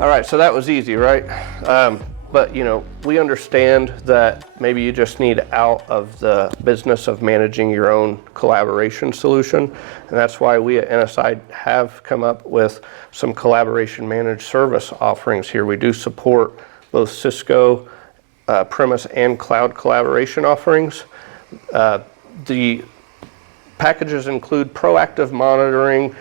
All right, so that was easy, right? But we understand that maybe you just need out of the business of managing your own collaboration solution. And that's why we at NSI have come up with some collaboration managed service offerings here. We do support both Cisco premise and cloud collaboration offerings. The packages include proactive monitoring,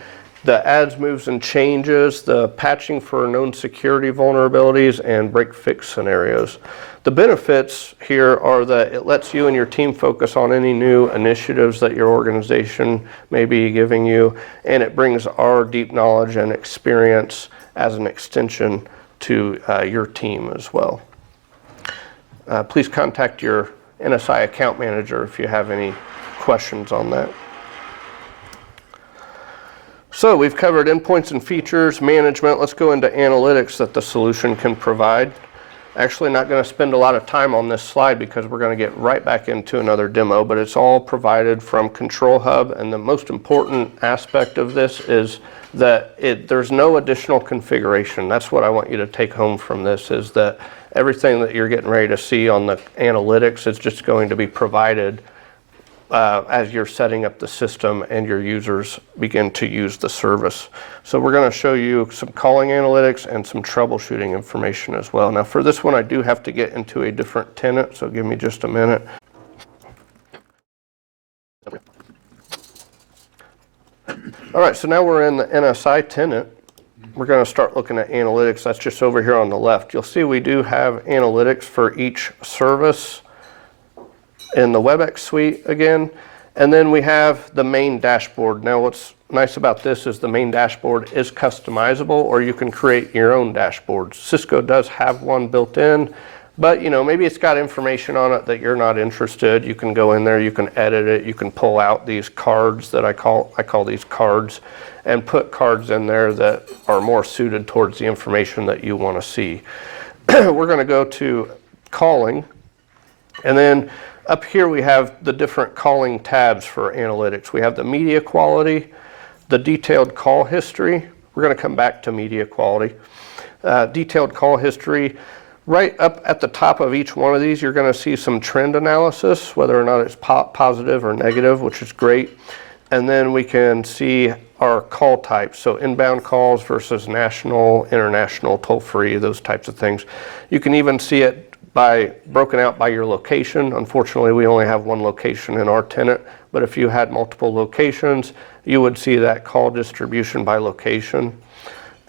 the adds, moves, and changes, the patching for known security vulnerabilities, and break-fix scenarios. The benefits here are that it lets you and your team focus on any new initiatives that your organization may be giving you, and it brings our deep knowledge and experience as an extension to your team as well. Please contact your NSI account manager if you have any questions on that. So we've covered endpoints and features, management. Let's go into analytics that the solution can provide. Actually not going to spend a lot of time on this slide because we're going to get right back into another demo, but it's all provided from Control Hub, and the most important aspect of this is that there's no additional configuration. That's what I want you to take home from this, is that everything that you're getting ready to see on the analytics is just going to be provided as you're setting up the system and your users begin to use the service. So we're going to show you some calling analytics and some troubleshooting information as well. Now for this one, I do have to get into a different tenant, so give me just a minute. All right, so now we're in the NSI tenant. We're going to start looking at analytics. That's just over here on the left. You'll see we do have analytics for each service in the Webex suite again, and then we have the main dashboard. Now what's nice about this is the main dashboard is customizable, or you can create your own dashboards. Cisco does have one built in, but maybe it's got information on it that you're not interested. You can go in there, you can edit it, you can pull out these cards that I call these cards, and put cards in there that are more suited towards the information that you want to see. We're going to go to calling, and then up here we have the different calling tabs for analytics. We have the media quality, the detailed call history. We're going to come back to media quality. Detailed call history. Right up at the top of each one of these, you're going to see some trend analysis, whether or not it's positive or negative, which is great. And then we can see our call types, so inbound calls versus national, international, toll-free, those types of things. You can even see it broken out by your location. Unfortunately, we only have one location in our tenant, but if you had multiple locations, you would see that call distribution by location,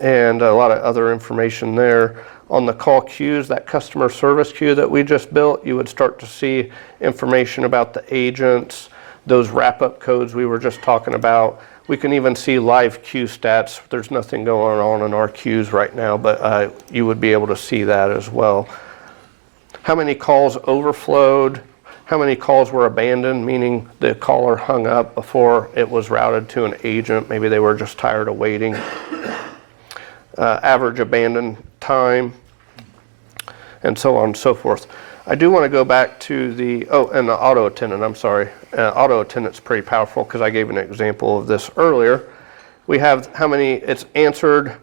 and a lot of other information there. On the call queues, that customer service queue that we just built, you would start to see information about the agents, those wrap-up codes we were just talking about. We can even see live queue stats. There's nothing going on in our queues right now, but you would be able to see that as well. How many calls overflowed, how many calls were abandoned, meaning the caller hung up before it was routed to an agent. Maybe they were just tired of waiting. Average abandoned time, and so on and so forth. I do want to go back to the, and the auto attendant, I'm sorry. Auto attendant's pretty powerful because I gave an example of this earlier. We have how many it's answered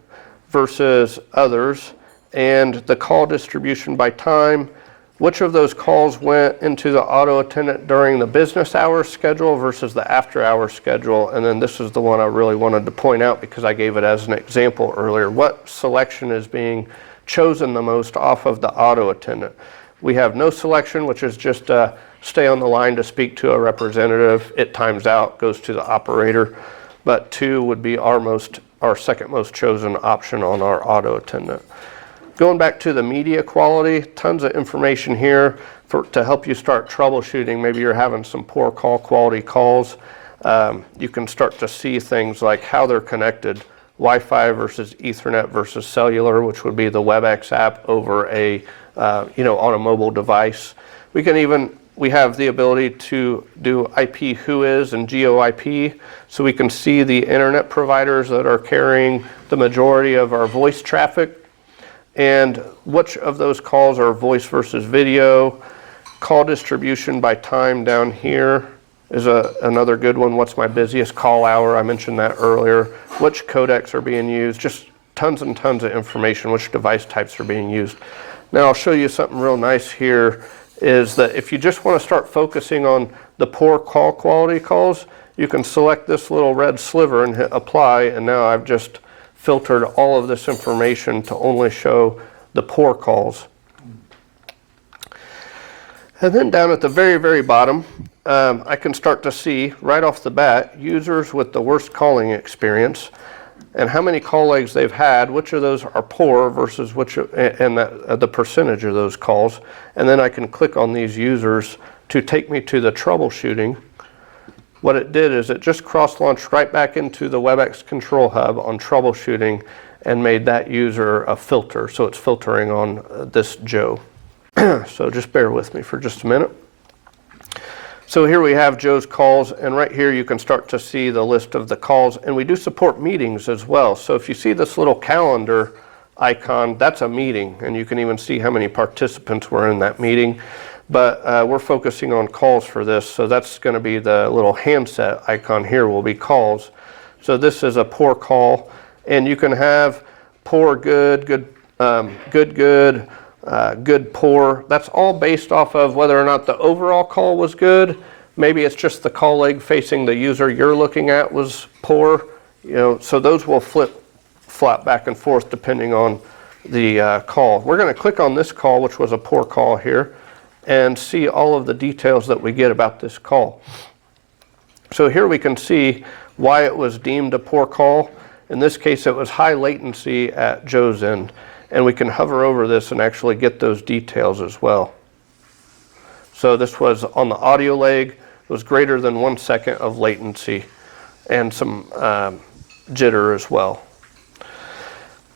versus others, and the call distribution by time. Which of those calls went into the auto attendant during the business hours schedule versus the after hours schedule? And then this is the one I really wanted to point out because I gave it as an example earlier. What selection is being chosen the most off of the auto attendant? We have no selection, which is just stay on the line to speak to a representative. It times out, goes to the operator. But 2 would be our second most chosen option on our auto attendant. Going back to the media quality, tons of information here to help you start troubleshooting. Maybe you're having some poor call quality calls. You can start to see things like how they're connected, Wi-Fi versus Ethernet versus cellular, which would be the Webex app over on a mobile device. We have the ability to do IP whois and GeoIP, so we can see the internet providers that are carrying the majority of our voice traffic, and which of those calls are voice versus video. Call distribution by time down here is another good one. What's my busiest call hour? I mentioned that earlier. Which codecs are being used? Just tons and tons of information, which device types are being used. Now I'll show you something real nice here, is that if you just want to start focusing on the poor call quality calls, you can select this little red sliver and hit apply, and now I've just filtered all of this information to only show the poor calls. And then down at the very, very bottom, I can start to see right off the bat users with the worst calling experience and how many call legs they've had, which of those are poor versus which, and the percentage of those calls. And then I can click on these users to take me to the troubleshooting. What it did is it just cross-launched right back into the Webex Control Hub on troubleshooting and made that user a filter. So it's filtering on this Joe. So just bear with me for just a minute. So here we have Joe's calls, and right here you can start to see the list of the calls, and we do support meetings as well. So if you see this little calendar icon, that's a meeting, and you can even see how many participants were in that meeting. But we're focusing on calls for this, so that's going to be the little handset icon here will be calls. So this is a poor call, and you can have poor, good, good, good, poor. That's all based off of whether or not the overall call was good. Maybe it's just the call leg facing the user you're looking at was poor. You know, so those will flop back and forth depending on the call. We're going to click on this call, which was a poor call here, and see all of the details that we get about this call. So here we can see why it was deemed a poor call. In this case, it was high latency at Joe's end. And we can hover over this and actually get those details as well. So this was on the audio leg, it was greater than 1 second of latency and some jitter as well.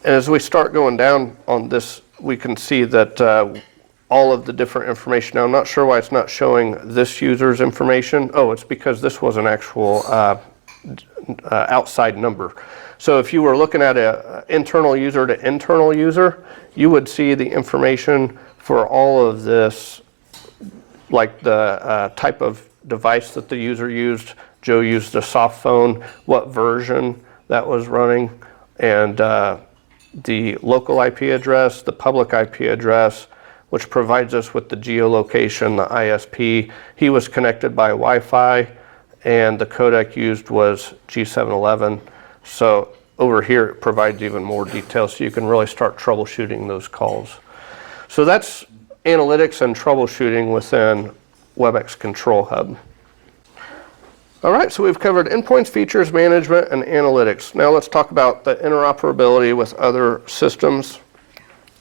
And as we start going down on this, we can see that all of the different information. Now I'm not sure why it's not showing this user's information. Oh, it's because this was an actual outside number. So if you were looking at an internal user to internal user, you would see the information for all of this, like the type of device that the user used. Joe used a soft phone, what version that was running, and the local IP address, the public IP address, which provides us with the geolocation, the ISP. He was connected by Wi-Fi, and the codec used was G711. So over here it provides even more details, so you can really start troubleshooting those calls. So that's analytics and troubleshooting within Webex Control Hub. All right, so we've covered endpoints, features, management, and analytics. Now let's talk about the interoperability with other systems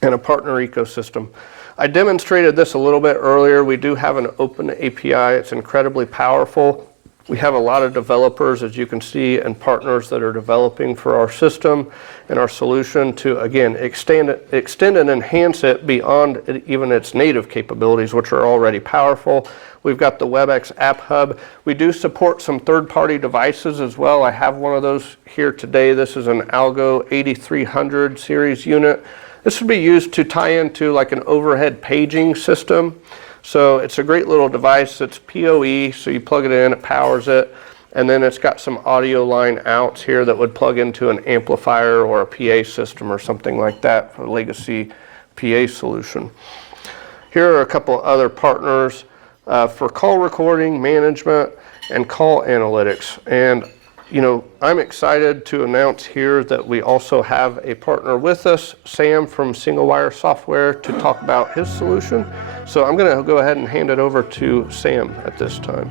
and a partner ecosystem. I demonstrated this a little bit earlier. We do have an open API. It's incredibly powerful. We have a lot of developers, as you can see, and partners that are developing for our system and our solution to, again, extend and enhance it beyond even its native capabilities, which are already powerful. We've got the Webex App Hub. We do support some third-party devices as well. I have one of those here today. This is an Algo 8300 series unit. This would be used to tie into like an overhead paging system. So it's a great little device. It's PoE, so you plug it in, it powers it, and then it's got some audio line outs here that would plug into an amplifier or a PA system or something like that for a legacy PA solution. Here are a couple other partners for call recording, management, and call analytics. And you know, I'm excited to announce here that we also have a partner with us, Sam from Single Wire Software, to talk about his solution. So I'm going to go ahead and hand it over to Sam at this time.